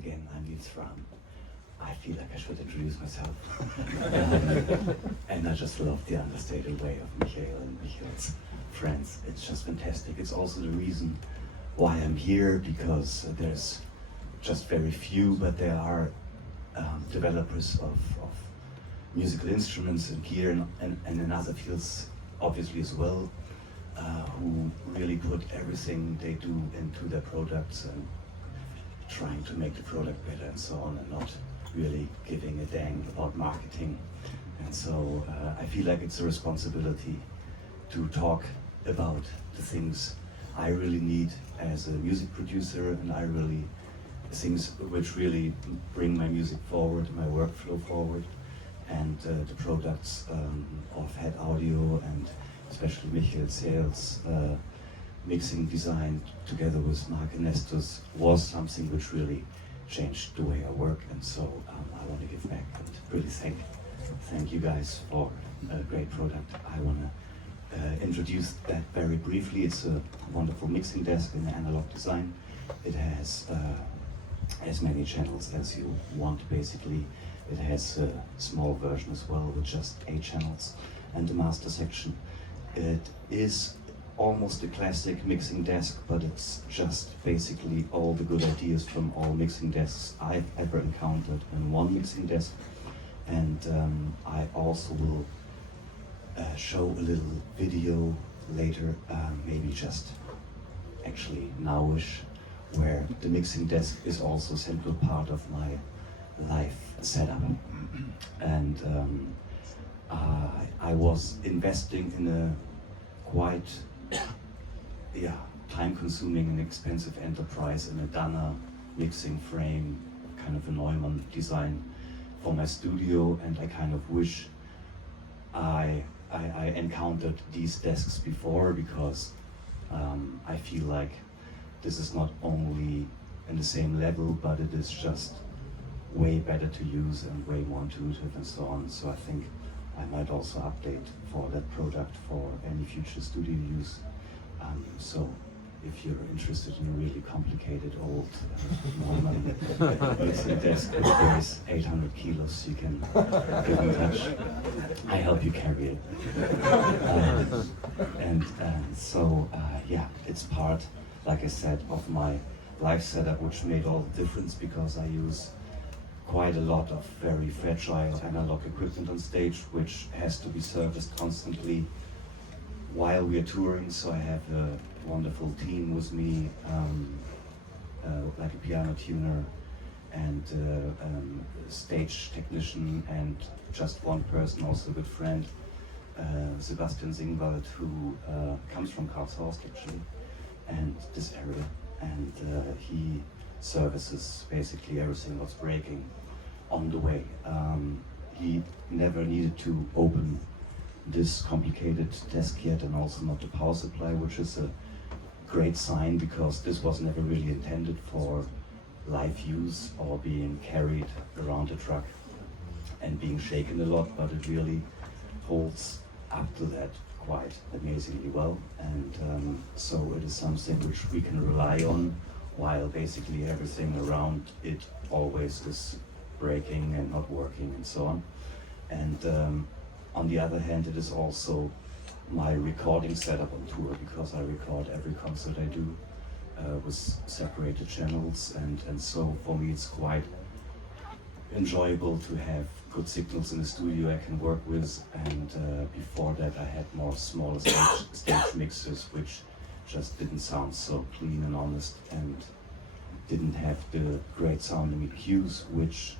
again. I'm Nils Frahm. I feel like I should introduce myself. And I just love the understated way of Michael and Michael's friends. It's just fantastic. It's also the reason why I'm here, because there's just very few, but there are developers of musical instruments and gear and in other fields obviously as well, who really put everything they do into their products and trying to make the product better and so on, and not really giving a dang about marketing. And so I feel like it's a responsibility to talk about the things I really need as a music producer, and things which really bring my music forward, my workflow forward, and the products of Head Audio, and especially Michael Zaehl's mixing design together with Mark and Nestus was something which really changed the way I work. And so I want to give back and really thank you guys for a great product. I want to introduce that very briefly. It's a wonderful mixing desk in analog design. It has as many channels as you want, basically. It has a small version as well with just 8 channels and the master section. It is almost a classic mixing desk, but it's just basically all the good ideas from all mixing desks I've ever encountered in one mixing desk. And I also will show a little video later, maybe just actually nowish, where the mixing desk is also a central part of my life setup. And I was investing in a quite time-consuming and expensive enterprise in a Dana mixing frame, kind of a Neumann design for my studio, and I kind of wish I encountered these desks before, because I feel like this is not only in the same level, but it is just way better to use and way more intuitive and so on. So I think I might also update for that product for any future studio use. So if you're interested in a really complicated old Neumann mixing desk which weighs 800 kilos, you can get in touch. I help you carry it. Yeah, it's part, like I said, of my life setup, which made all the difference, because I use quite a lot of very fragile analog equipment on stage, which has to be serviced constantly while we are touring. So I have a wonderful team with me, like a piano tuner and a stage technician, and just one person, also a good friend, Sebastian Singwald, who comes from Karlshorst actually, and this area, and he services basically everything that's breaking on the way. He never needed to open this complicated desk yet, and also not the power supply, which is a great sign, because this was never really intended for live use or being carried around the truck and being shaken a lot, but it really holds up to that quite amazingly well. And so it is something which we can rely on, while basically everything around it always is breaking and not working and so on. And on the other hand, it is also my recording setup on tour, because I record every concert I do with separated channels, and so for me it's quite enjoyable to have good signals in the studio I can work with. And before that I had more smaller stage mixers, which just didn't sound so clean and honest, and didn't have the great sounding EQs, which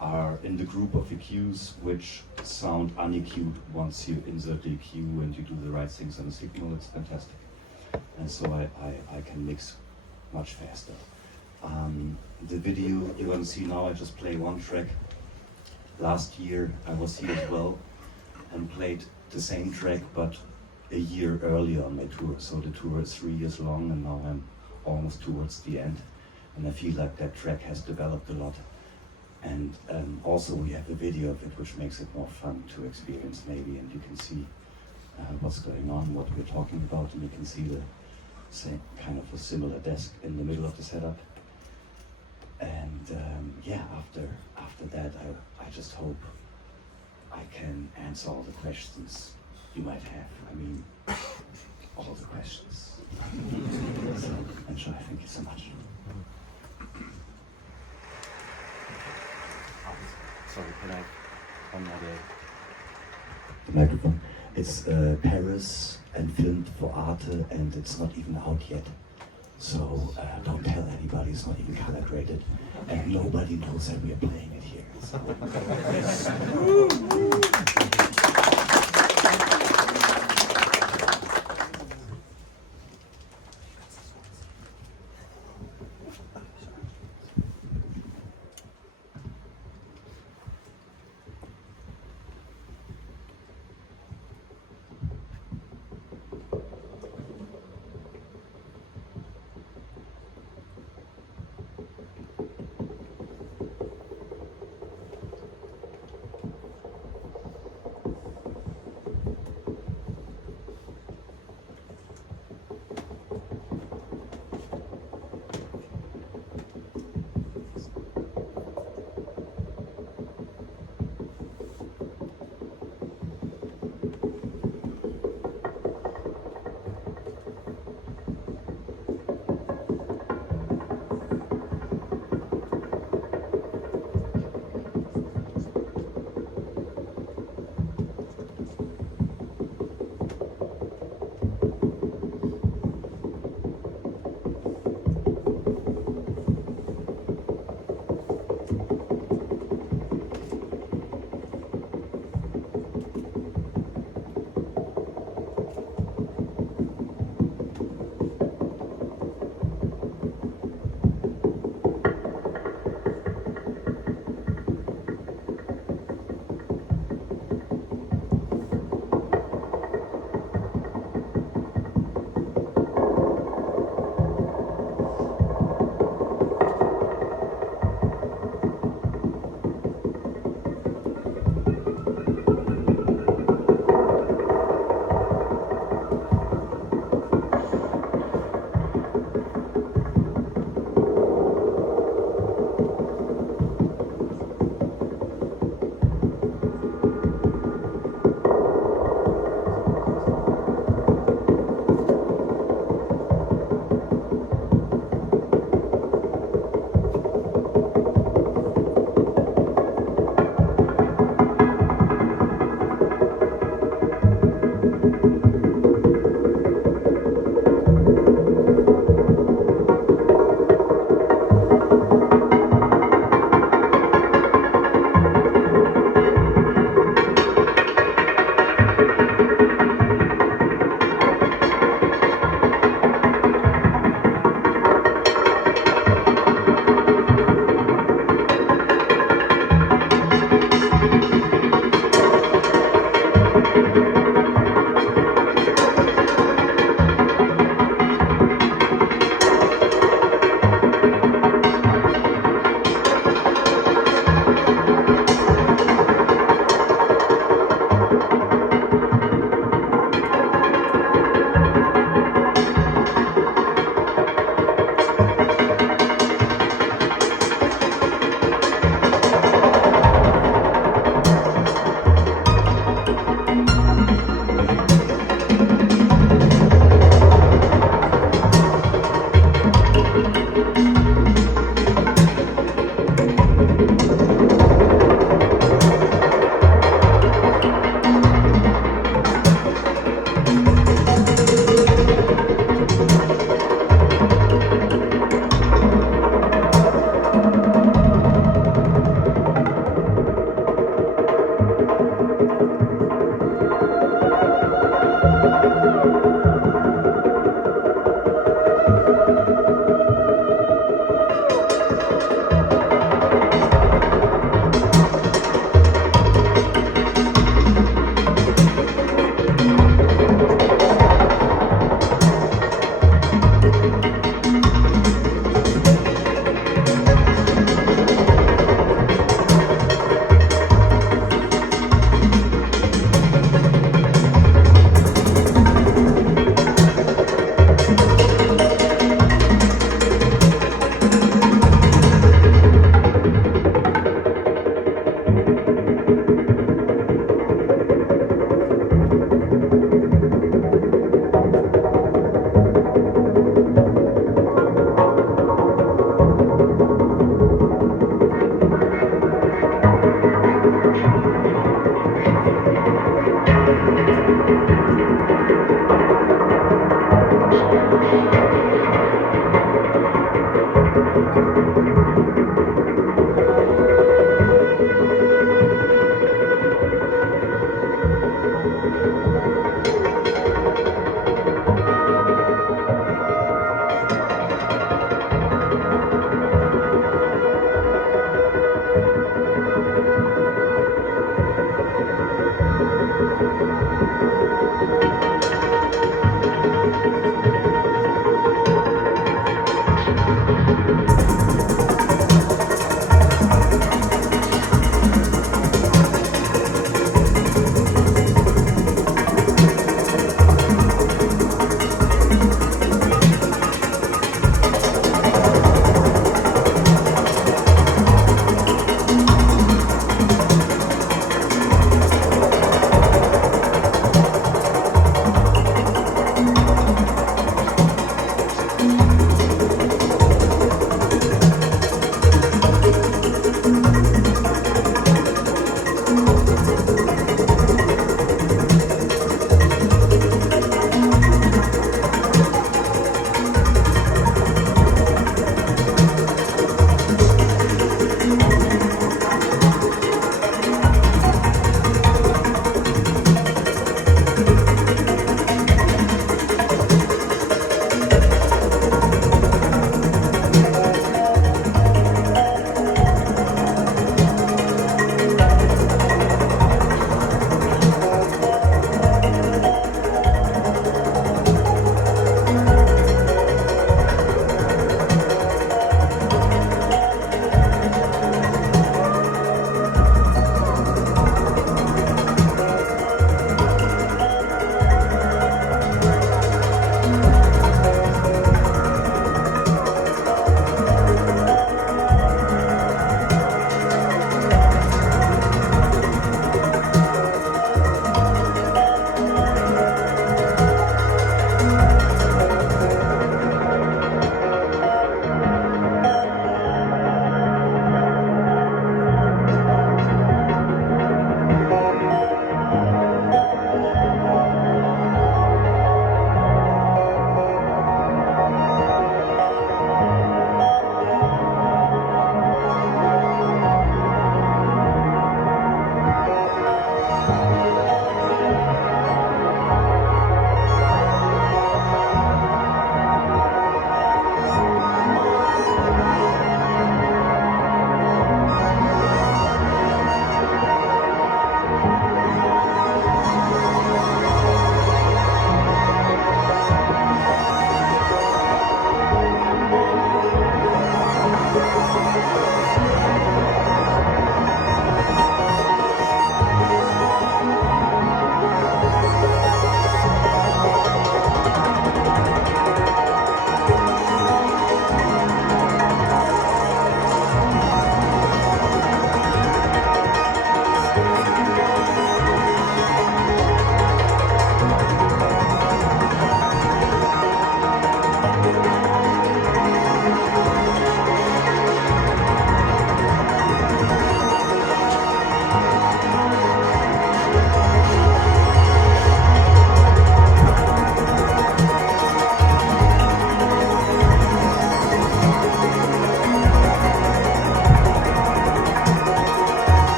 are in the group of EQs which sound uneq'd once you insert the EQ and you do the right things on the signal. It's fantastic. And so I can mix much faster. The video you're going to see now, I just play one track. Last year I was here as well and played the same track, but a year earlier on my tour. So the tour is 3 years long, and now I'm almost towards the end, and I feel like that track has developed a lot. And also we have a video of it, which makes it more fun to experience maybe, and you can see what's going on, what we're talking about, and you can see the same kind of a similar desk in the middle of the setup. And yeah, after that, I just hope I can answer all the questions you might have. I mean, all the questions. So, enjoy. Thank you so much. Sorry, can I have another microphone? It's Paris and filmed for Arte, and it's not even out yet. So don't tell anybody, it's not even color graded, and nobody knows that we are playing it here. So.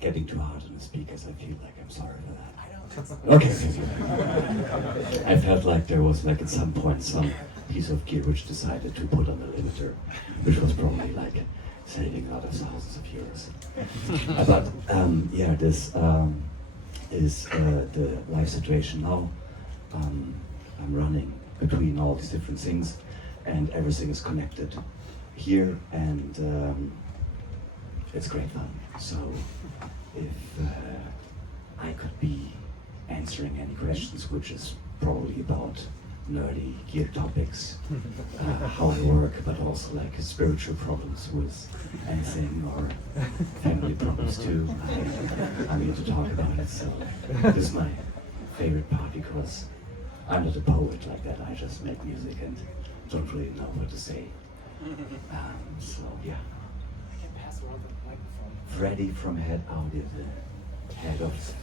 getting too hard on the speakers. I feel like I'm sorry for that. Okay. I felt like there was like at some point some piece of gear which decided to put on the limiter, which was probably like saving out of thousands of euros. But yeah, this is the life situation now. I'm running between all these different things, and everything is connected here, and it's great fun. So if I could be answering any questions, which is probably about nerdy gear topics, how I work, but also like spiritual problems with anything, or family problems too. I'm here to talk about it, so this is my favorite part, because I'm not a poet like that. I just make music and don't really know what to say. So yeah. I can pass around the microphone. Freddie from Head Audio, the head of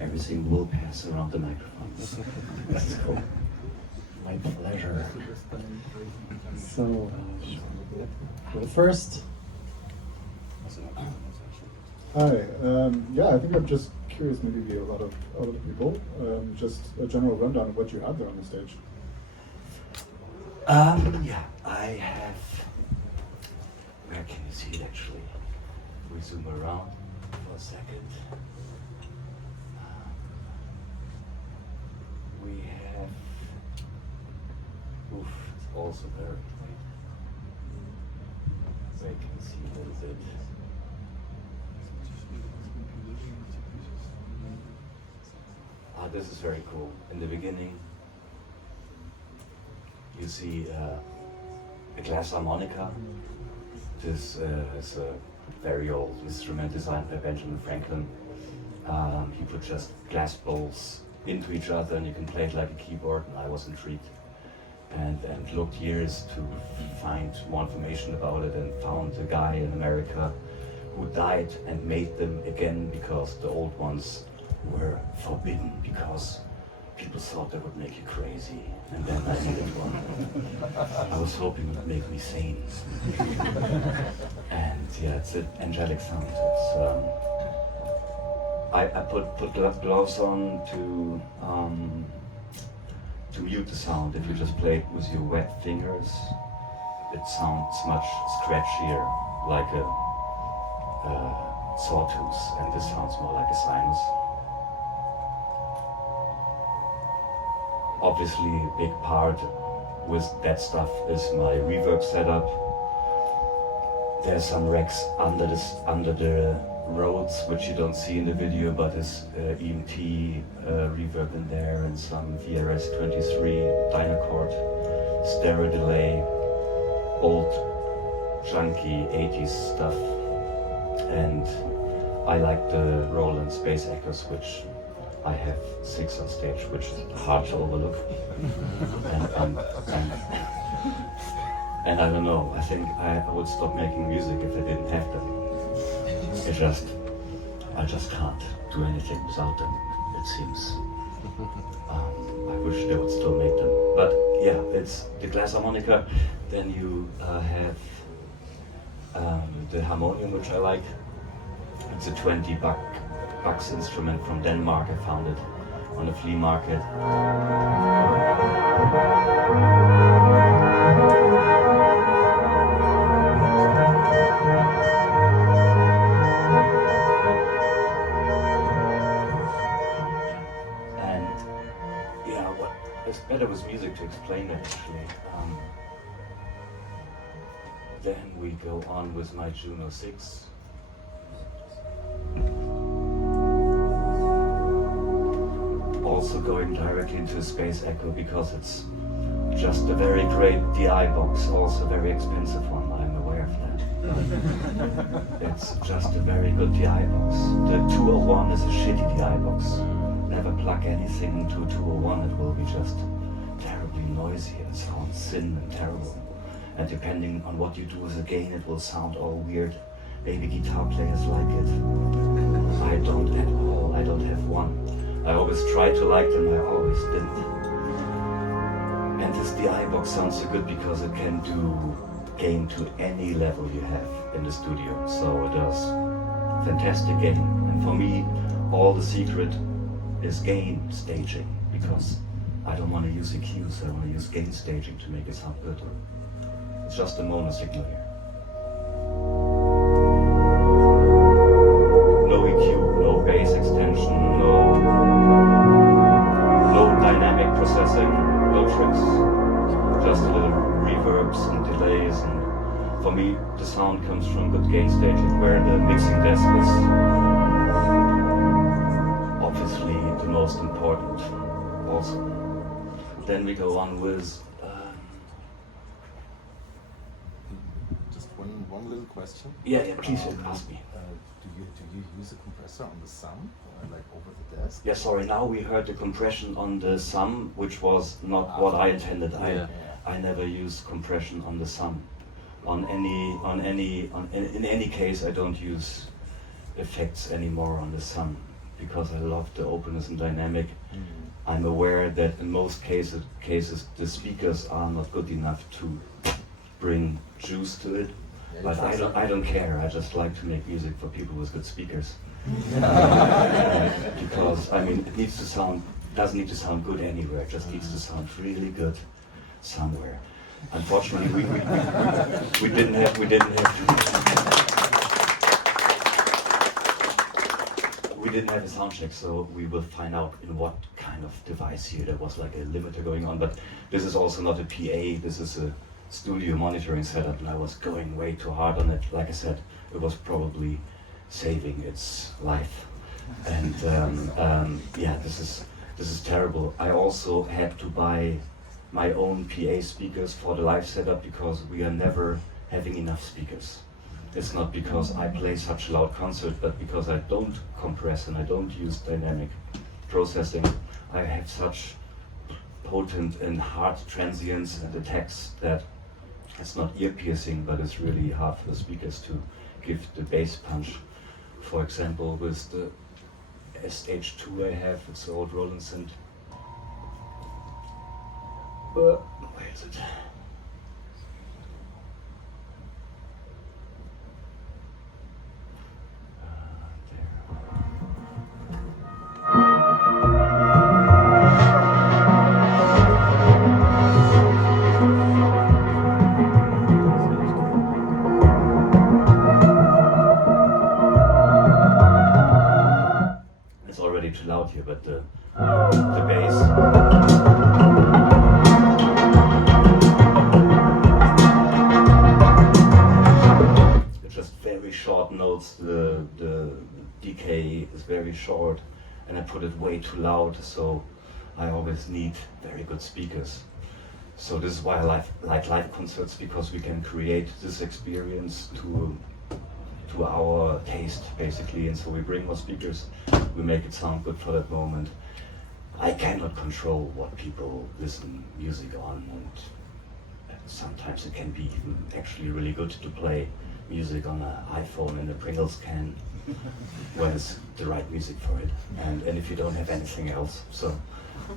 everything, will pass around the microphone. This is cool. My pleasure. So, well, first, hi. Yeah, I think I'm just curious, maybe a lot of other people, just a general rundown of what you have there on the stage. Yeah, I have. Where can you see it actually? We zoom around for a second. We have. Oof, it's also very bright. So you can see what is it. Ah, this is very cool. In the beginning, you see a glass harmonica. This is a very old instrument designed by Benjamin Franklin. He put just glass bowls into each other, and you can play it like a keyboard. And I was intrigued and looked years to find more information about it, and found a guy in America who died and made them again, because the old ones were forbidden, because people thought they would make you crazy. And then I needed one. I was hoping it would make me sane. And yeah, it's an angelic sound. It's, I put gloves on to mute the sound. If you just play it with your wet fingers, it sounds much scratchier, like a sawtooth, and this sounds more like a sinus. Obviously, a big part with that stuff is my reverb setup. There's some racks under the Rhodes, which you don't see in the video, but is EMT reverb in there, and some VRS-23 Dynacord stereo delay, old junky 80s stuff. And I like the Roland Space Echoes, which I have 6 on stage, which is hard to overlook. And I don't know, I think I would stop making music if I didn't have them. I just can't do anything without them, it seems. I wish they would still make them. But yeah, it's the glass harmonica. Then you have the harmonium, which I like. It's a 20 bucks instrument from Denmark. I found it on a flea market. And yeah, what is better with music to explain it actually. Then we go on with my Juno 6. Also going directly into a Space Echo, because it's just a very great DI box, also a very expensive one, I'm aware of that. It's just a very good DI box. The 201 is a shitty DI box. Never plug anything into a 201, it will be just terribly noisy and sound thin and terrible. And depending on what you do with the gain, it will sound all weird. Maybe guitar players like it. I don't at all, I don't have one. I always tried to like them, I always didn't. And this DI box sounds so good because it can do gain to any level you have in the studio. So it does fantastic game. And for me, all the secret is gain staging, because I don't want to use EQs, I want to use gain staging to make it sound good. It's just a mono signal here. No EQ, no bass extension, no dynamic processing, no tricks. Just a little reverbs and delays, and for me the sound comes from good gain staging, where the mixing desk is obviously the most important also. Then we go on with Just one little question. yeah, please ask me. Do you use a compressor on the sum, like over the desk? Yeah, sorry, now we heard the compression on the sum, which was not what I intended. I never use compression on the sum. In any case, I don't use effects anymore on the sum, because I love the openness and dynamic. I'm aware that in most cases the speakers are not good enough to bring juice to it. But I don't care. I just like to make music for people with good speakers. Because I mean, it needs to sound, doesn't need to sound good anywhere. It just needs to sound really good somewhere. Unfortunately, we didn't have a sound check, so we will find out in what kind of device here there was like a limiter going on. But this is also not a PA. This is a studio monitoring setup, and I was going way too hard on it. Like I said, it was probably saving its life, and yeah, this is terrible. I also had to buy my own PA speakers for the live setup, because we are never having enough speakers. It's not because I play such a loud concert, but because I don't compress and I don't use dynamic processing. I have such potent and hard transients and attacks that it's not ear-piercing, but it's really hard for the speakers to give the bass punch. For example, with the SH2 I have, it's the old Roland synth. Where is it? It's already too loud here, but the bass. Short notes, the decay is very short, and I put it way too loud, so I always need very good speakers. So this is why I like live concerts, because we can create this experience to our taste basically, and so we bring more speakers, we make it sound good for that moment. I cannot control what people listen music on, and sometimes it can be even actually really good to play music on an iPhone in a Pringles can when it's the right music for it, and if you don't have anything else, so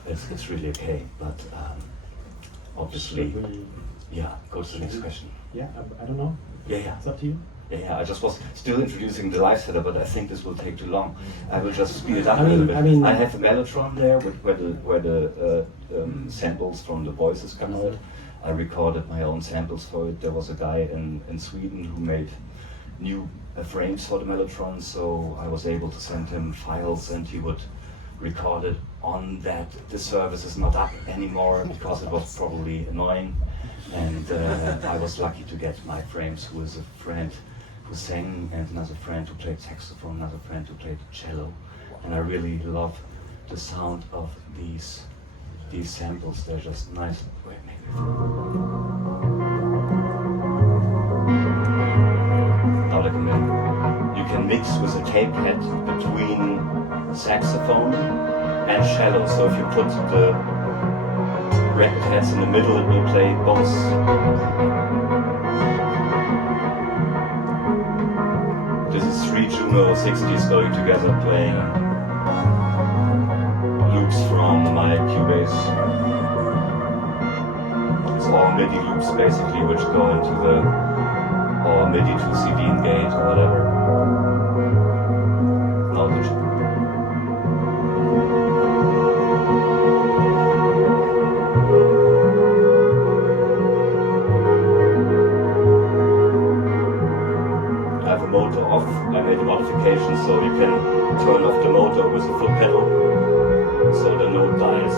it's really okay. But obviously, yeah, go to the next question. Yeah, I don't know. Yeah. It's up to you. Yeah, I just was still introducing the live setup, but I think this will take too long. I will just speed it up a I little bit. mean, I have a mellotron there where the samples from the voices come out. I recorded my own samples for it. There was a guy in Sweden who made new frames for the mellotron, so I was able to send him files and he would record it on that. The service is not up anymore because it was probably annoying, and I was lucky to get my frames, who is a friend who sang, and another friend who played saxophone, another friend who played cello, and I really love the sound of these samples. They're just nice. Wait, maybe. Now they come in. You can mix with a tape head between saxophone and cello. So if you put the record heads in the middle, it will play both. This is 3 Juno 60s going together, playing loops from my Cubase. It's all MIDI loops basically, which go into or MIDI to CD and gate or whatever. So you can turn off the motor with a foot pedal, so the note dies.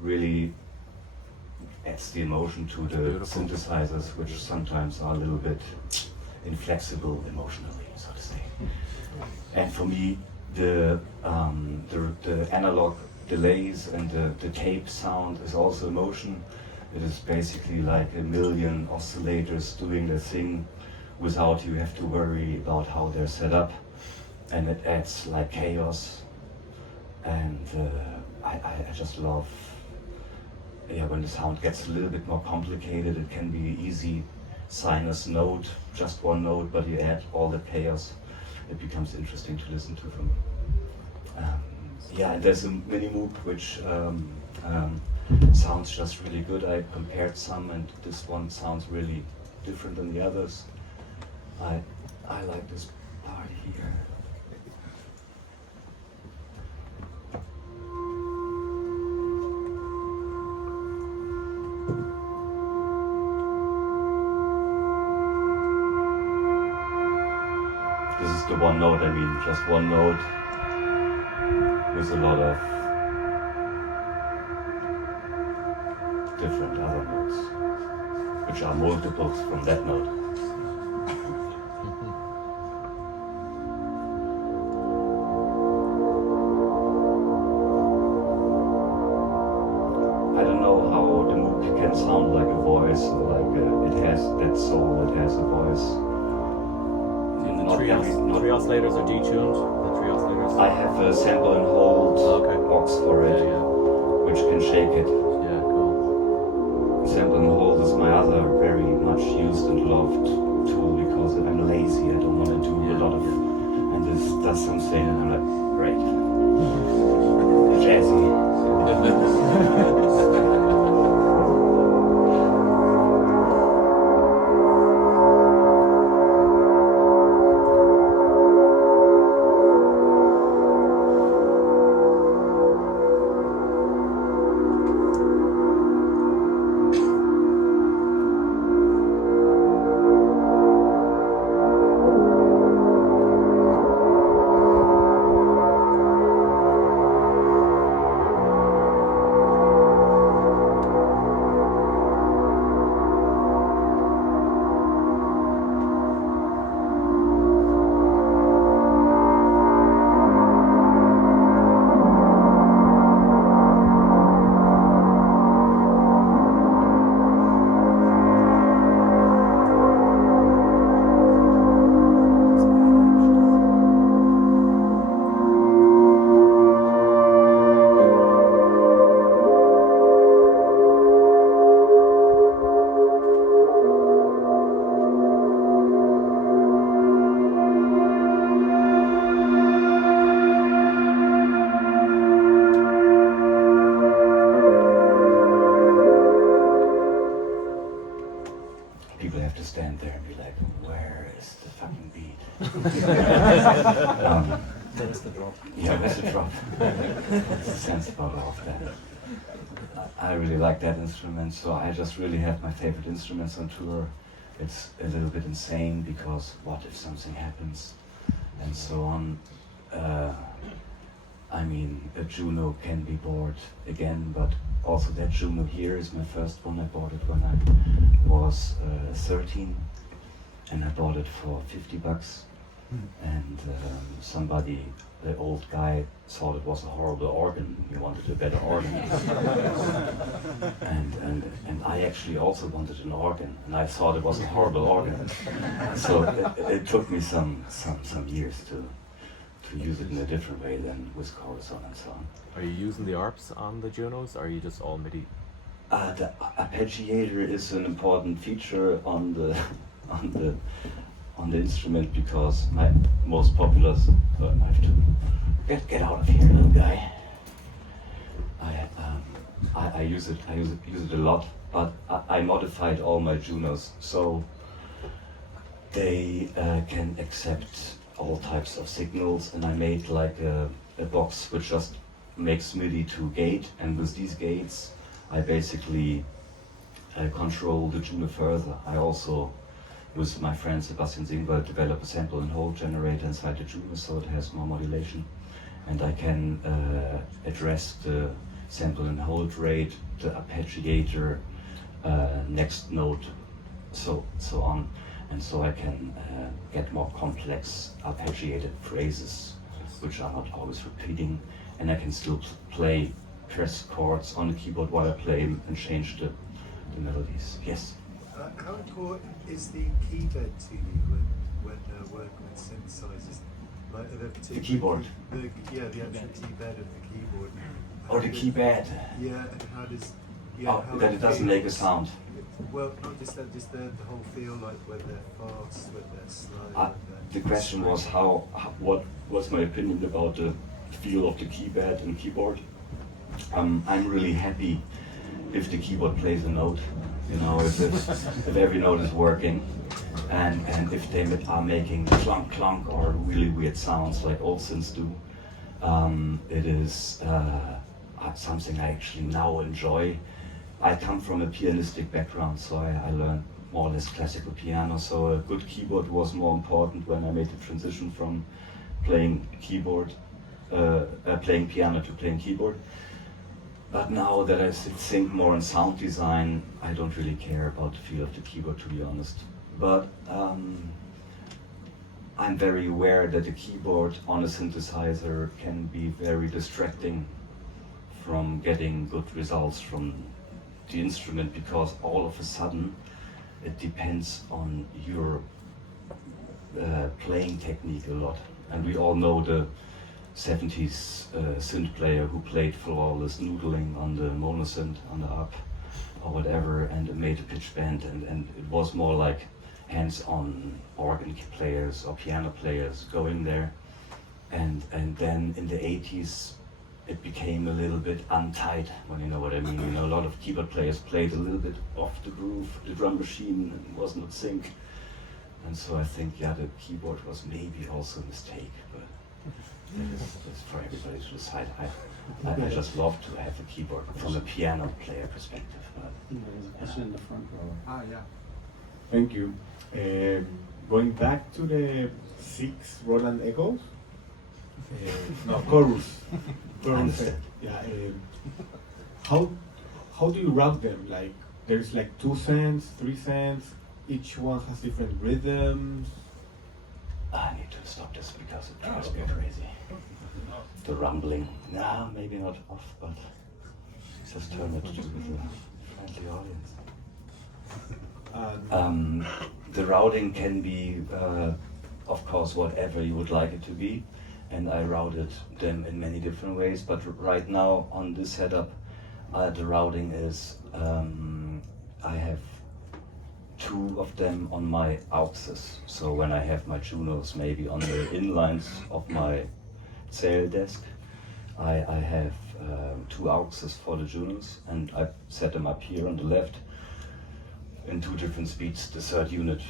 Really adds the emotion to the synthesizers, which sometimes are a little bit inflexible emotionally, so to say. And for me, the analog delays and the tape sound is also emotion. It is basically like a million oscillators doing their thing without you have to worry about how they're set up, and it adds like chaos. And I just love, when the sound gets a little bit more complicated. It can be easy sinus note, just one note, but you add all the chaos, it becomes interesting to listen to for me. And there's a mini moog which sounds just really good. I compared some, and this one sounds really different than the others. I like this part here. This is the one note, just one note with a lot of different other notes, which are multiples from that note. I don't know how the moog can sound like a voice, it has that soul, it has a voice. Three oscillators are detuned. The three oscillators. I have a sample and hold box for it, which can shake it. Yeah, cool. Sample and hold is my other very much used and loved tool because I'm lazy. I don't want to do a lot of, and this does something, and I'm like, great, jazzy. Stand there and be like, where is the fucking beat? Where's the drop? Yeah, where's the drop? That's the sense about all of that. I really like that instrument, so I just really have my favorite instruments on tour. It's a little bit insane because what if something happens and so on. A Juno can be bought again, but also that Juno here is my first one. I bought it when I was 13, and I bought it for $50. And somebody, the old guy, thought it was a horrible organ. He wanted a better organ. and I actually also wanted an organ, and I thought it was a horrible organ. So it took me some years to use it in a different way than with chorus on and so on. Are you using the ARPs on the Junos, or are you just all MIDI? The arpeggiator is an important feature on the on the instrument because my most popular. I have to get out of here, little guy. I use it a lot, but I modified all my Junos so they can accept all types of signals, and I made like a box which just makes MIDI to gate, and with these gates I basically control the Juno further. I also, with my friend Sebastian Singwald, develop a sample and hold generator inside the Juno so it has more modulation, and I can address the sample and hold rate, the arpeggiator, next note, so on, and so I can get more complex arpeggiated phrases which are not always repeating, and I can still press chords on the keyboard while I play and change the melodies. Yes? How important is the key bed to you when working with synthesizers? Like The keyboard? The actual key bed of the keyboard. Or the keypad? Yeah, and how does... That it doesn't make a sound. Well, not just that, just the whole feel, like whether they're fast, whether they're slow. The question was what was my opinion about the feel of the keypad and keyboard. I'm really happy if the keyboard plays a note, if every note is working, and if they are making clunk clunk or really weird sounds like old synths do. It is something I actually now enjoy. I come from a pianistic background, so I learned more or less classical piano, so a good keyboard was more important when I made the transition from playing playing piano to playing keyboard. But now that I think more on sound design, I don't really care about the feel of the keyboard, to be honest. But I'm very aware that the keyboard on a synthesizer can be very distracting from getting good results from the instrument, because all of a sudden it depends on your playing technique a lot. And we all know the 70s synth player who played flawless noodling on the monosynth, on the up or whatever, and made a pitch bend, and it was more like hands-on organ players or piano players going there. And then in the 80s it became a little bit untight, when you know what I mean. A lot of keyboard players played a little bit off the groove, the drum machine was not sync. And so I think, the keyboard was maybe also a mistake, but that's for everybody to decide. I just love to have a keyboard from a piano player perspective. There's a question in the front row. Yeah. Thank you. Going back to the 6 Roland Echoes, chorus. Understand. Yeah. How do you route them? Like, there's like 2 cents, 3 cents. Each one has different rhythms. I need to stop this because it drives me crazy. The rumbling. No, maybe not off, but just turn it to the friendly audience. The routing can be, of course, whatever you would like it to be, and I routed them in many different ways. But right now on this setup, the routing is I have 2 of them on my auxes. So when I have my Junos maybe on the inlines of my Zaehl desk, I have 2 auxes for the Junos, and I set them up here on the left in 2 different speeds. The 3rd unit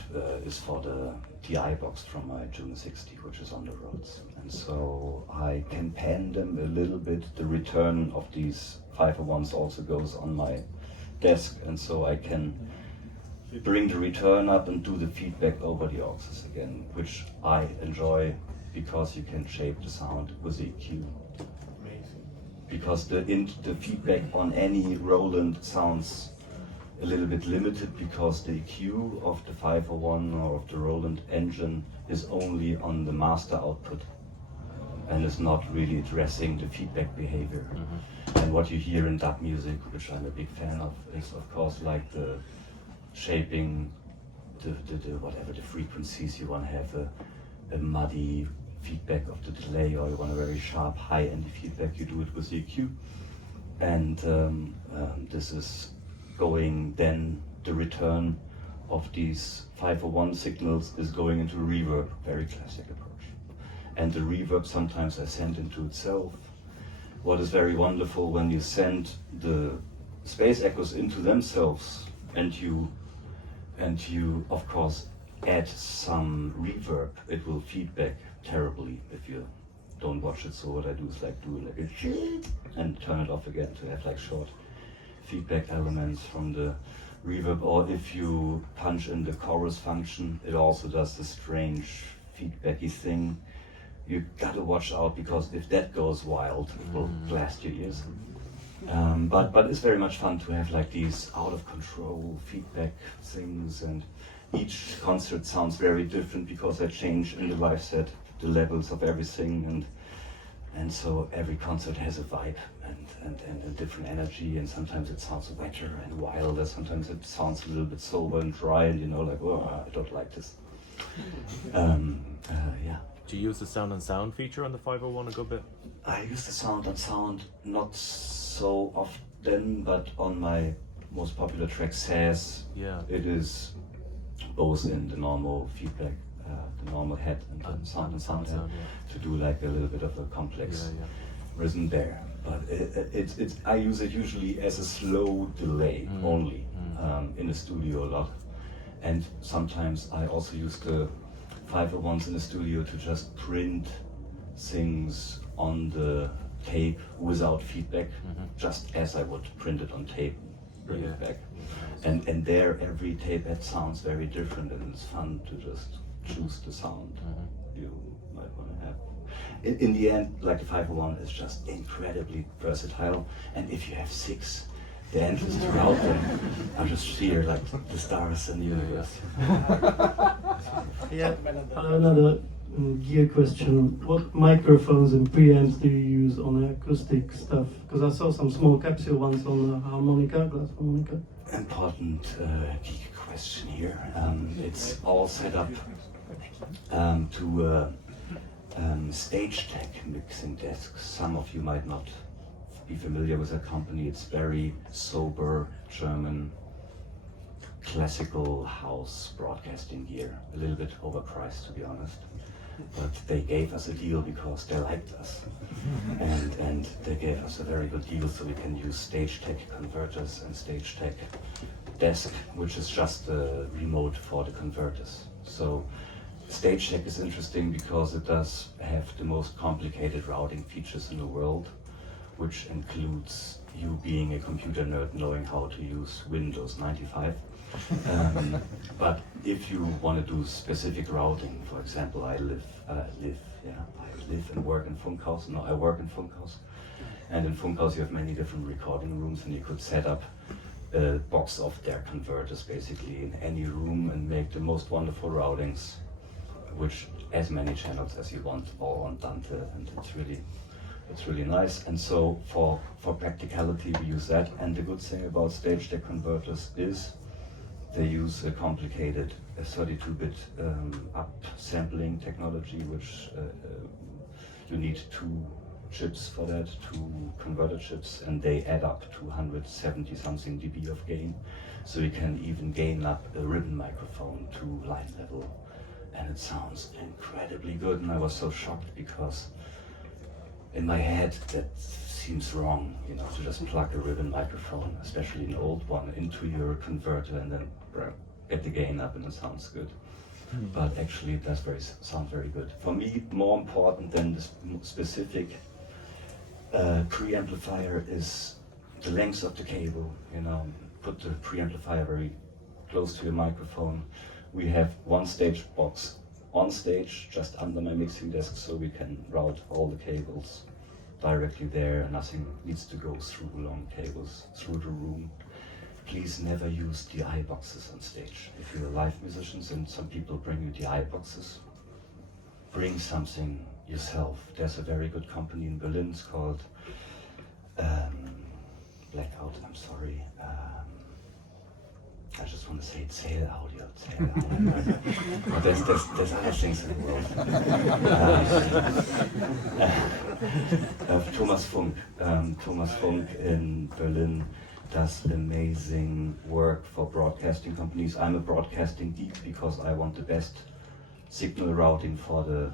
is for the DI box from my Juno 60, which is on the Rhodes. And so I can pan them a little bit. The return of these 501s also goes on my desk, and so I can bring the return up and do the feedback over the auxes again, which I enjoy because you can shape the sound with the EQ. Amazing. Because the feedback on any Roland sounds a little bit limited, because the EQ of the 501 or of the Roland engine is only on the master output and is not really addressing the feedback behavior. And what you hear in dub music, which I'm a big fan of, is of course like the shaping, the whatever the frequencies you want to have, a muddy feedback of the delay, or you want a very sharp high-end feedback, you do it with the EQ. And this is going then the return of these 501 signals is going into reverb, very classic approach. And the reverb sometimes I send into itself. What is very wonderful when you send the space echoes into themselves and you of course add some reverb, it will feedback terribly if you don't watch it. So what I do is like do like a and turn it off again to have like short feedback elements from the reverb. Or if you punch in the chorus function, it also does the strange feedbacky thing. You gotta watch out, because if that goes wild, it will blast your ears. But it's very much fun to have like these out of control feedback things, and each concert sounds very different because I change in the live set the levels of everything, and so every concert has a vibe and a different energy, and sometimes it sounds wetter and wilder, sometimes it sounds a little bit sober and dry, and you know, like, oh, I don't like this. Yeah. Do you use the sound on sound feature on the 501 a good bit? I use the sound on sound not so often, but on my most popular track, Says, Yeah. it is both in the normal feedback, the normal head and the sound and sound head, to do like a little bit of a complex rhythm there. But it's I use it usually as a slow delay only in the studio a lot, and sometimes I also use the 501s in the studio to just print things on the tape without feedback, just as I would print it on tape, bring it back. And there every tape head sounds very different, and it's fun to just choose the sound you might want to have. In the end, like the 501 is just incredibly versatile, and if you have 6, the endless throughout them are just sheer like the stars in the universe. Yeah, another gear question. What microphones and preamps do you use on acoustic stuff? Because I saw some small capsule ones on the harmonica, glass harmonica. Important geek question here. It's all set up to Stage Tech mixing desks. Some of you might not be familiar with that company. It's very sober German classical house broadcasting gear. A little bit overpriced, to be honest. But they gave us a deal because they liked us. and they gave us a very good deal, so we can use Stage Tech converters and Stage Tech desk, which is just the remote for the converters. So Stage Tech is interesting because it does have the most complicated routing features in the world, which includes you being a computer nerd knowing how to use Windows 95. But if you want to do specific routing, for example, I live and work in Funkhaus. No, I work in Funkhaus. And in Funkhaus you have many different recording rooms, and you could set up a box of their converters basically in any room and make the most wonderful routings, which as many channels as you want, all on Dante, and it's really nice. And so for practicality we use that. And the good thing about Stage Tech converters is they use a complicated 32-bit upsampling technology, which you need 2 chips for that, 2 converter chips, and they add up to 170 something dB of gain. So you can even gain up a ribbon microphone to line level, and it sounds incredibly good. And I was so shocked because in my head that seems wrong, you know, to just plug a ribbon microphone, especially an old one, into your converter and then get the gain up and it sounds good. But actually it does sound very good. For me, more important than the specific preamplifier is the length of the cable. You know, put the preamplifier very close to your microphone. We have one stage box on stage, just under my mixing desk, so we can route all the cables directly there. Nothing needs to go through long cables through the room. Please never use DI boxes on stage. If you're live musicians and some people bring you DI boxes, bring something yourself. There's a very good company in Berlin, it's called Blackout, I'm sorry. I just want to say Zähl Audio. But there's other things in the world. Thomas Funk in Berlin does amazing work for broadcasting companies. I'm a broadcasting geek because I want the best signal routing for the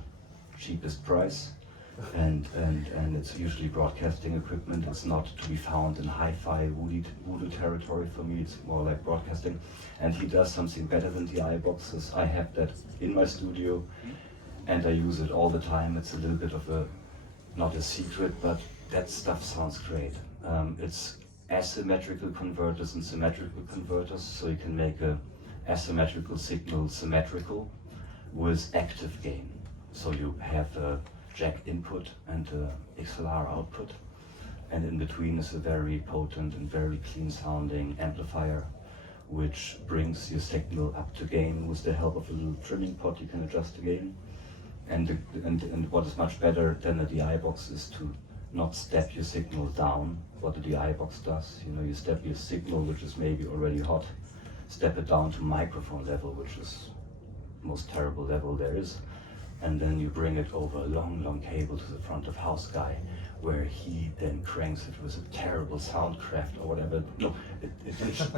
cheapest price. And it's usually broadcasting equipment. It's not to be found in hi-fi voodoo territory for me. It's more like broadcasting. And he does something better than the iBoxes. I have that in my studio, and I use it all the time. It's a little bit of a, not a secret, but that stuff sounds great. It's asymmetrical converters and symmetrical converters, so you can make a asymmetrical signal symmetrical with active gain. So you have a jack input and XLR output, and in between is a very potent and very clean sounding amplifier, which brings your signal up to gain with the help of a little trimming pot. You can adjust the gain, and what is much better than the DI box is to not step your signal down. What the DI box does, you know, you step your signal, which is maybe already hot, step it down to microphone level, which is the most terrible level there is. And then you bring it over a long cable to the front of house guy, where he then cranks it with a terrible Soundcraft or whatever. No,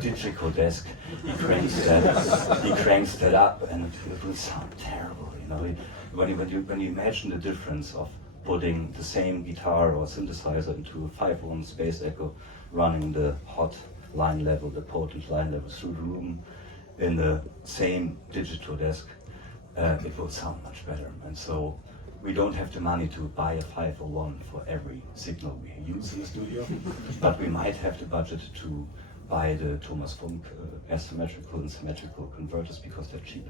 digital desk. He cranks that up, and it will sound terrible. You know, when you imagine the difference of putting the same guitar or synthesizer into a 5-ohm space echo, running the hot line level, the potent line level through the room in the same digital desk. It will sound much better. And so we don't have the money to buy a 501 for every signal we use in the studio, but we might have the budget to buy the Thomas Funk asymmetrical and symmetrical converters because they're cheap.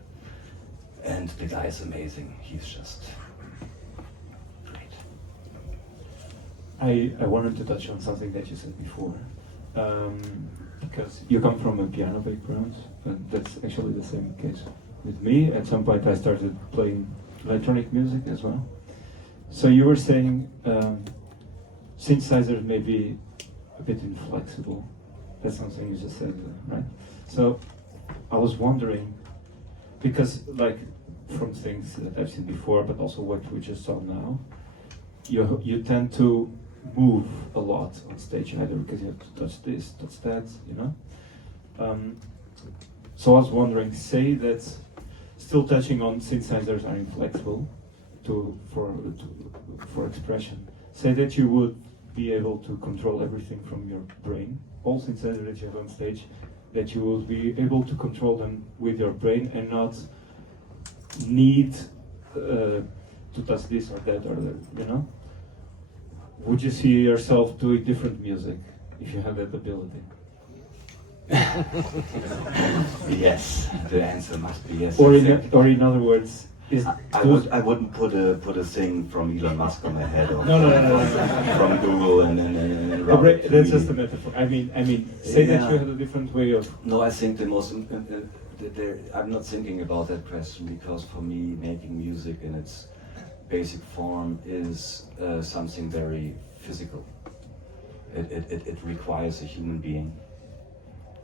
And the guy is amazing. He's just great. I wanted to touch on something that you said before, because you come from a piano background, and that's actually the same case with me. At some point I started playing electronic music as well. So you were saying synthesizers may be a bit inflexible. That's something you just said, right? So I was wondering, because like from things that I've seen before, but also what we just saw now, you tend to move a lot on stage, either because you have to touch this, touch that, you know? So I was wondering, say that still touching on synthesizers are inflexible for expression. Say that you would be able to control everything from your brain, all synthesizers that you have on stage, that you will be able to control them with your brain and not need to touch this or that or that, you know? Would you see yourself doing different music if you have that ability? Yes, the answer must be yes. Or in other words, I wouldn't put a thing from Elon Musk on my head or No. from Google and that's just a metaphor. I mean, say that you had a different way of. No, I think the most. I'm not thinking about that question because for me, making music in its basic form is something very physical. It requires a human being.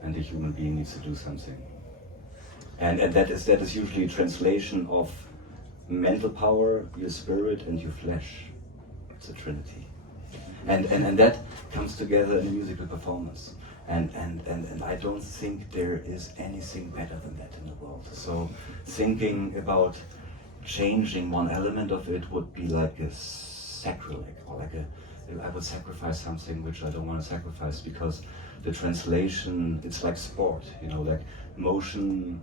And the human being needs to do something, and that is usually a translation of mental power, your spirit, and your flesh. It's a trinity, and that comes together in a musical performance. And I don't think there is anything better than that in the world. So thinking about changing one element of it would be like a sacrilege, or I would sacrifice something which I don't want to sacrifice, because the translation, it's like sport, you know, like motion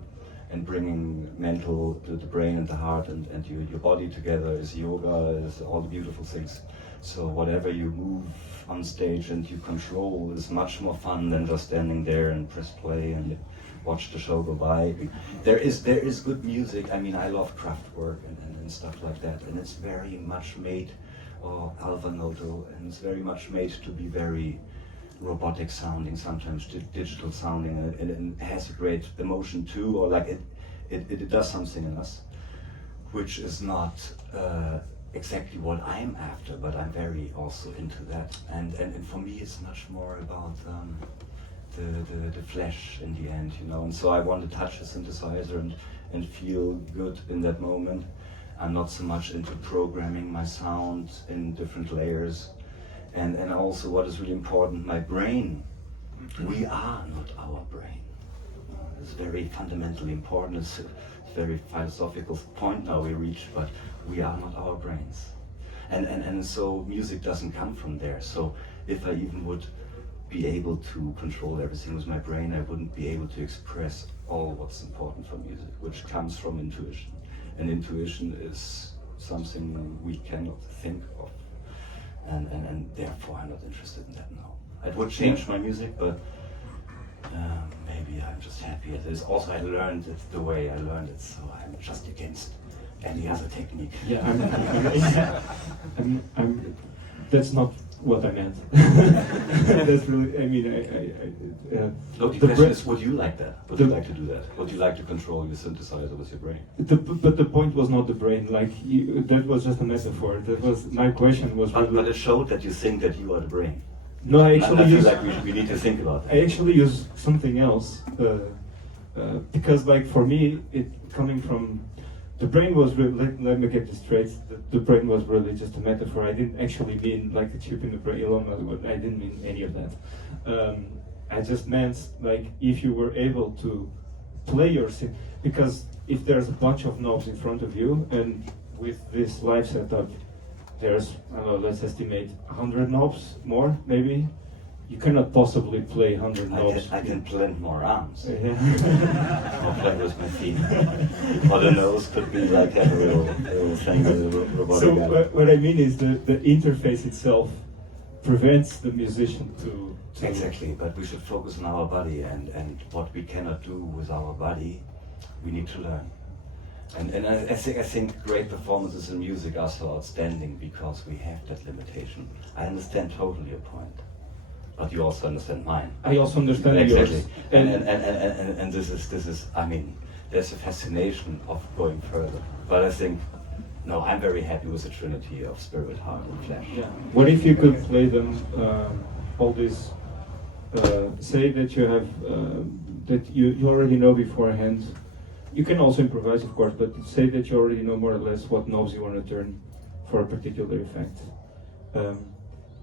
and bringing the brain and the heart and your body together is yoga, is all the beautiful things. So whatever you move on stage and you control is much more fun than just standing there and press play and watch the show go by. There is good music. I mean, I love Kraftwerk and stuff like that, and it's very much made, or Alva Noto, and it's very much made to be very robotic sounding, sometimes digital sounding, and it has a great emotion too, or like it does something in us, which is not exactly what I'm after, but I'm very also into that. And for me, it's much more about the flesh in the end, you know. And so I want to touch a synthesizer and feel good in that moment. I'm not so much into programming my sound in different layers. And also what is really important, my brain we are not our brain. It's very fundamentally important. It's a very philosophical point now we reach, but we are not our brains. And so music doesn't come from there. So if I even would be able to control everything with my brain, I wouldn't be able to express all what's important for music, which comes from intuition. And intuition is something we cannot think of. And therefore I'm not interested in that now. It would change my music, but maybe I'm just happy as it is. Also, I learned it the way I learned it, so I'm just against any other technique. Yeah, that's not what I meant. That's really, I mean, No, the question is, would you like that? Would you like to do that? Would you like to control your synthesizer with your brain? But the point was not the brain, like, that was just a metaphor. That was, my question was... But it showed that you think that you are the brain. No, I actually I feel use... like we need to think about that. I actually use something else, because, like, for me, it coming from... The brain was really, let me get this straight, the brain was really just a metaphor. I didn't actually mean like a chip in the brain alone, I didn't mean any of that. I just meant, like, if you were able to play your synth, because if there's a bunch of knobs in front of you, and with this live setup, there's, I don't know, let's estimate 100 knobs more, maybe. You cannot possibly play 100 knobs. I can blend more arms. Yeah. I'll play with my feet. Or the nose could be like have a little thing with a robotic So guy. what I mean is the interface itself prevents the musician to... Exactly, but we should focus on our body, and what we cannot do with our body, we need to learn. And I think great performances in music are so outstanding because we have that limitation. I understand totally your point. But you also understand mine. I also understand exactly. yours. And this is, I mean, there's a fascination of going further. But I think, no, I'm very happy with the trinity of spirit, heart, and flesh. Yeah. What if you could play them, all these, say that you have, that you already know beforehand. You can also improvise, of course, but say that you already know more or less what knobs you want to turn for a particular effect.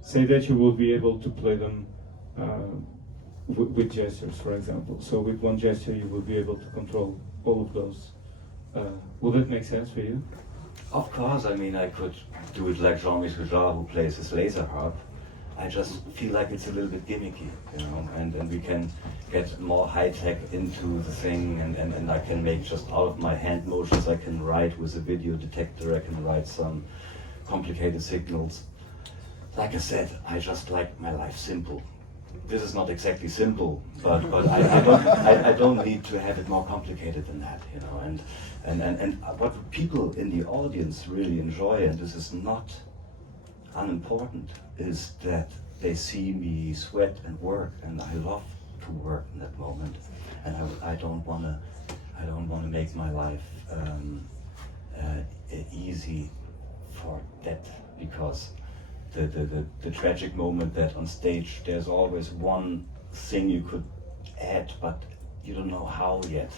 Say that you will be able to play them with gestures, for example. So with one gesture you will be able to control all of those. Will that make sense for you? Of course, I mean, I could do it like Jean-Michel Jarre, who plays his laser harp. I just feel like it's a little bit gimmicky, you know, and we can get more high-tech into the thing, and I can make just out of my hand motions, I can write with a video detector, I can write some complicated signals. Like I said, I just like my life simple. This is not exactly simple, but I don't need to have it more complicated than that, you know. And what people in the audience really enjoy, and this is not unimportant, is that they see me sweat and work, and I love to work in that moment. And I don't wanna make my life easy for that, because the tragic moment that on stage there's always one thing you could add, but you don't know how yet.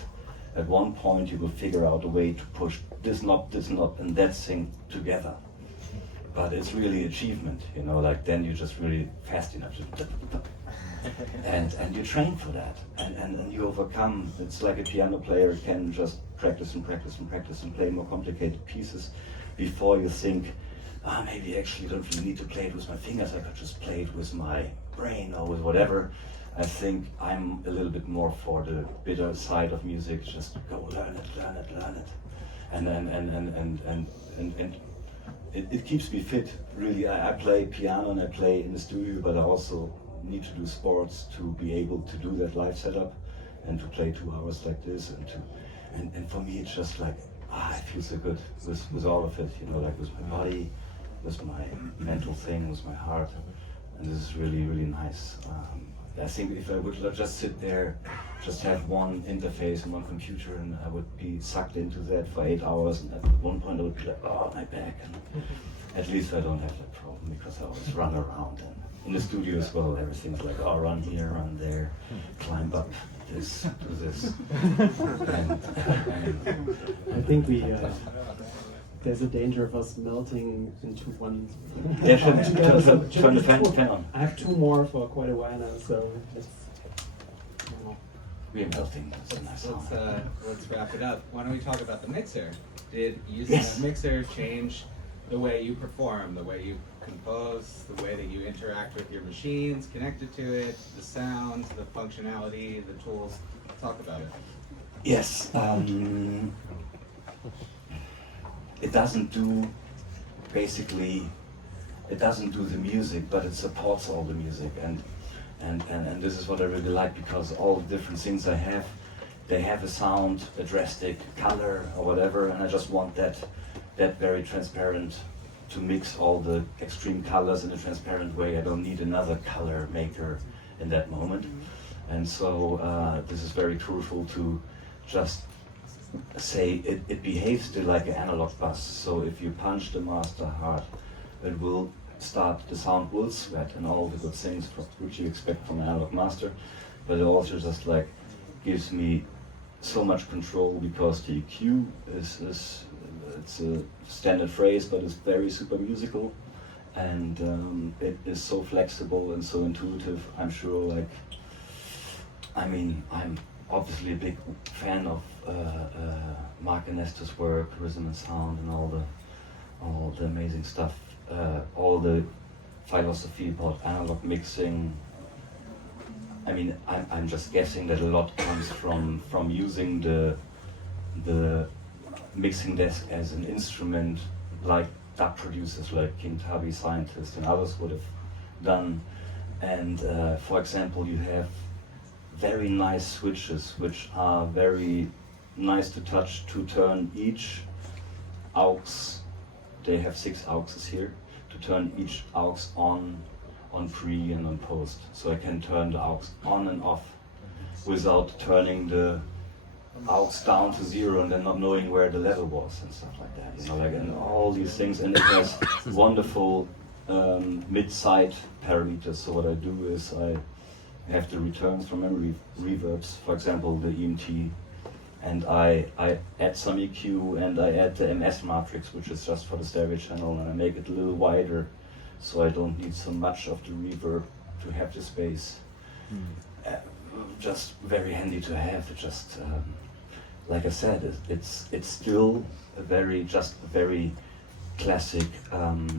At one point you will figure out a way to push this knob, and that thing together. But it's really achievement, you know, like then you're just really fast enough to and you train for that, and you overcome. It's like a piano player can just practice and practice and practice and play more complicated pieces before you think, maybe actually don't really need to play it with my fingers, I could just play it with my brain or with whatever. I think I'm a little bit more for the bitter side of music, just go learn it. And it keeps me fit, really. I play piano and I play in the studio, but I also need to do sports to be able to do that live setup and to play 2 hours like this, and for me it's just like, I feel so good with all of it, you know, like with my body, with my mental thing, with my heart, and this is really, really nice. I think if I would just sit there, just have one interface and one computer, and I would be sucked into that for 8 hours, and at one point I would be like, oh, my back, and at least I don't have that problem, because I always run around, and in the studio as well, everything's like, oh, run here, run there, climb up this, do this. I think there's a danger of us melting into one. Yeah, turn the fan on. I have 2 more for quite a while now, so let's We're melting. That's a nice sound. Let's wrap it up. Why don't we talk about the mixer? Did using Yes. a mixer change the way you perform, the way you compose, the way that you interact with your machines connected to it, the sound, the functionality, the tools? Talk about it. Yes. It doesn't do, basically, it doesn't do the music, but it supports all the music. And this is what I really like, because all the different things I have, they have a sound, a drastic color or whatever, and I just want that very transparent, to mix all the extreme colors in a transparent way. I don't need another color maker in that moment. And so this is very crucial to just say it behaves still like an analog bus. So if you punch the master hard, it will start, the sound will sweat and all the good things which you expect from an analog master, but it also just like gives me so much control, because the EQ is it's a standard phrase, but it's very super musical, and it is so flexible and so intuitive. I'm sure, like, I mean, I'm obviously a big fan of Mark and Nestor's work, Rhythm and Sound, and all the amazing stuff, all the philosophy about analog mixing. I mean, I'm just guessing that a lot comes from using the mixing desk as an instrument, like dub producers like King Tubby, Scientist, and others would have done. And for example, you have very nice switches, which are very nice to touch, to turn each aux. They have 6 auxes here, to turn each aux on pre and on post. So I can turn the aux on and off without turning the aux down to 0 and then not knowing where the level was and stuff like that. You know, like, and all these things. And it has wonderful mid-side parameters. So what I do is I have the returns from memory reverbs, for example, the EMT, and I add some EQ, and I add the MS matrix, which is just for the stereo channel, and I make it a little wider, so I don't need so much of the reverb to have the space. Just very handy to have. It just, like I said, it's still a very classic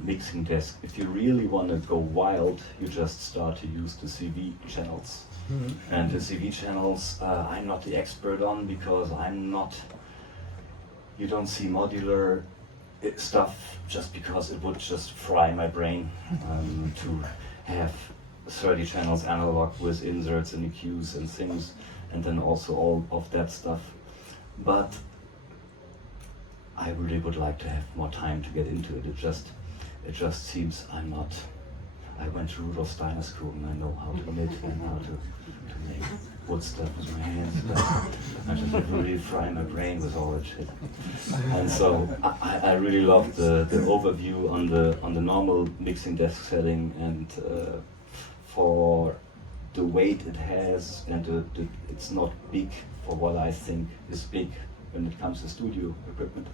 mixing desk. If you really want to go wild, you just start to use the CV channels. And the CV channels, I'm not the expert on, because you don't see modular stuff, just because it would just fry my brain to have 30 channels analog with inserts and EQs and things, and then also all of that stuff. But I really would like to have more time to get into it. It just seems I went to Rudolf Steiner school, and I know how to knit and how to make wood stuff with my hands, but I just really fry my brain with all that shit. And so I really love the overview on the normal mixing desk setting, and for the weight it has, and it's not big for what I think is big when it comes to studio equipment.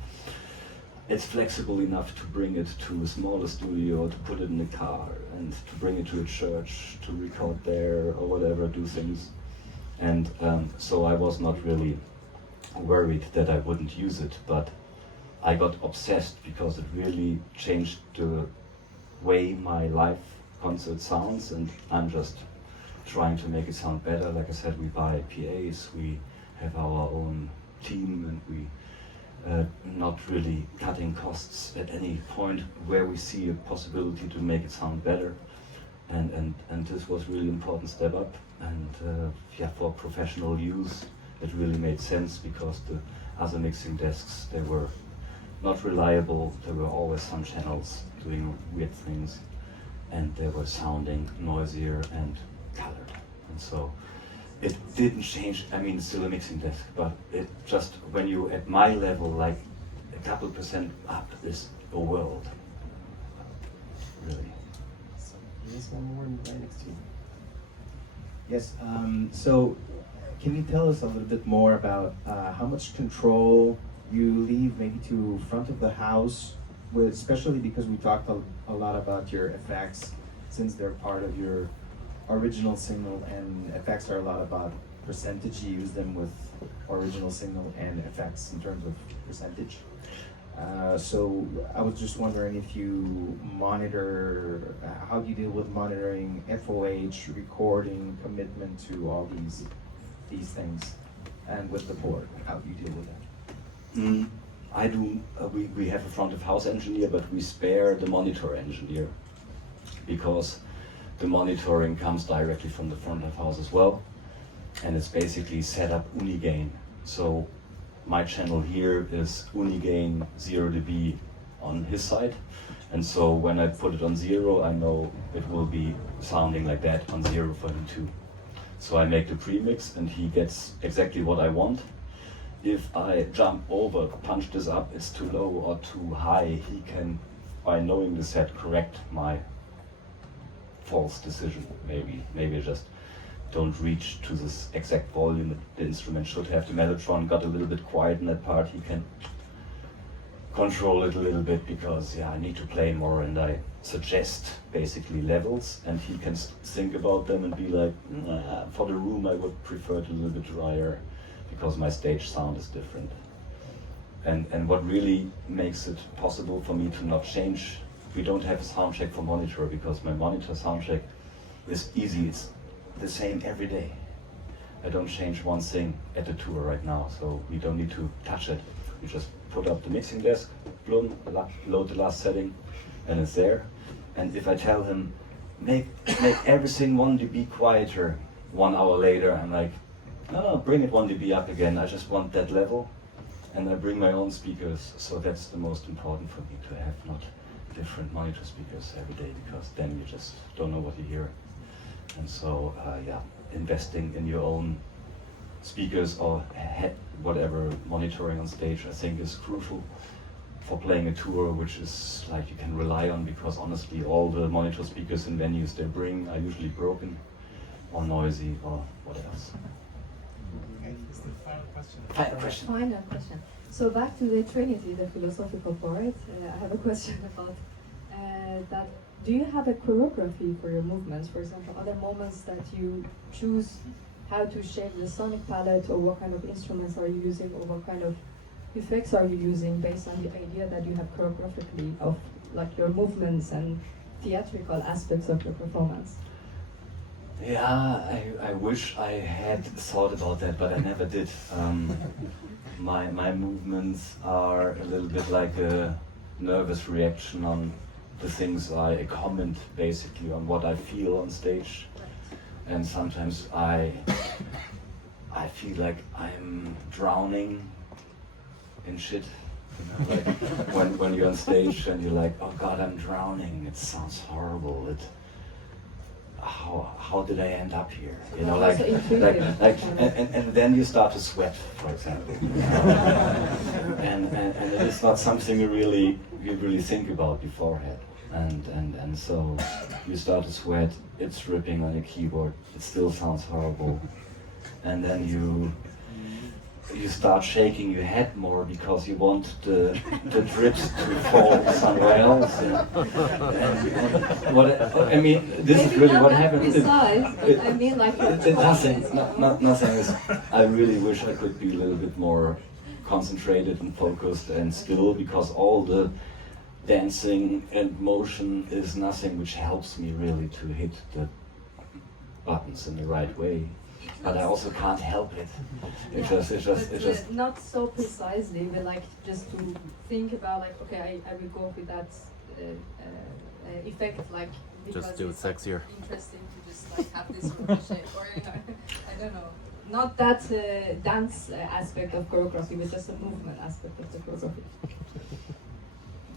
It's flexible enough to bring it to a smaller studio, to put it in a car, and to bring it to a church, to record there or whatever, do things. And so I was not really worried that I wouldn't use it, but I got obsessed because it really changed the way my live concert sounds, and I'm just trying to make it sound better. Like I said, we buy PAs, we have our own team, and we not really cutting costs at any point where we see a possibility to make it sound better, and this was really important step up. And yeah, for professional use it really made sense, because the other mixing desks, they were not reliable. There were always some channels doing weird things, and they were sounding noisier and colored, and so it didn't change. I mean, it's still a mixing desk, but it just, when you at my level, like a couple % up is a world. Really. So here's one more in the right next to you. Yes, so can you tell us a little bit more about how much control you leave maybe to front of the house, with, especially because we talked a lot about your effects, since they're part of your original signal, and effects are a lot about percentage you use them with original signal and effects in terms of percentage. So I was just wondering if you monitor, how do you deal with monitoring FOH, recording, commitment to all these things, and with the board, how do you deal with that? I do. We have a front of house engineer, but we spare the monitor engineer because the monitoring comes directly from the front of house as well, and it's basically set up unigain. So my channel here is unigain 0 dB on his side, and so when I put it on 0, I know it will be sounding like that on 0 for him too. So I make the premix and he gets exactly what I want. If I jump over, punch this up, it's too low or too high, he can, by knowing the set, correct my false decision. Maybe I just don't reach to this exact volume that the instrument should have. The mellotron got a little bit quiet in that part. He can control it a little bit because I need to play more, and I suggest basically levels, and he can think about them and be like, for the room I would prefer it a little bit drier because my stage sound is different. And what really makes it possible for me to not change, we don't have a sound check for monitor because my monitor sound check is easy. It's the same every day. I don't change one thing at the tour right now, so we don't need to touch it. We just put up the mixing desk, boom, load the last setting, and it's there. And if I tell him, make everything 1 dB quieter, 1 hour later, I'm like, no, bring it 1 dB up again. I just want that level, and I bring my own speakers. So that's the most important for me, to have not different monitor speakers every day, because then you just don't know what you hear. And so, investing in your own speakers or whatever monitoring on stage, I think is crucial for playing a tour, which is like you can rely on, because honestly, all the monitor speakers in venues they bring are usually broken or noisy or what else. Okay, this is the final question. Final question. So back to the Trinity, the philosophical part, I have a question about that. Do you have a choreography for your movements? For example, other moments that you choose how to shape the sonic palette, or what kind of instruments are you using, or what kind of effects are you using based on the idea that you have choreographically of like your movements and theatrical aspects of your performance? Yeah, I wish I had thought about that, but I never did. My movements are a little bit like a nervous reaction on the things I comment, basically on what I feel on stage. And sometimes I feel like I'm drowning in shit. You know, like when you're on stage and you're like, oh God, I'm drowning. It sounds horrible. How did I end up here? You know, and then you start to sweat, for example. and it's not something you really think about beforehand. And so you start to sweat, it's ripping on your keyboard, it still sounds horrible. And then you start shaking your head more because you want the drips to fall somewhere else. And what I mean, this is really what happens. I mean, like nothing is. I really wish I could be a little bit more concentrated and focused and still, because all the dancing and motion is nothing which helps me really to hit the buttons in the right way. But I also can't help it. It's just not so precisely, but like just to think about like, okay, I will go with that effect, like because just do it it's sexier. Interesting to just like have this shape, or you know, I don't know, not that dance aspect of choreography, but just the movement aspect of the choreography.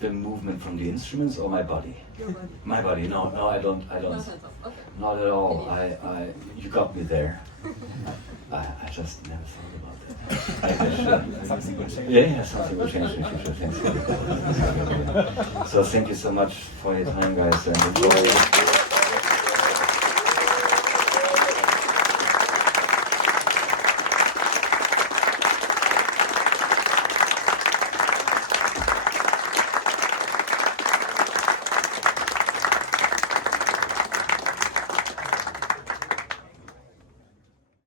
the movement from the instruments or my body? Your body. My body? No, I don't. Okay. Not at all. You got me there. I just never thought about that. Something will change. Yeah, something will change in the future. Thanks. So thank you so much for your time, guys, and enjoy.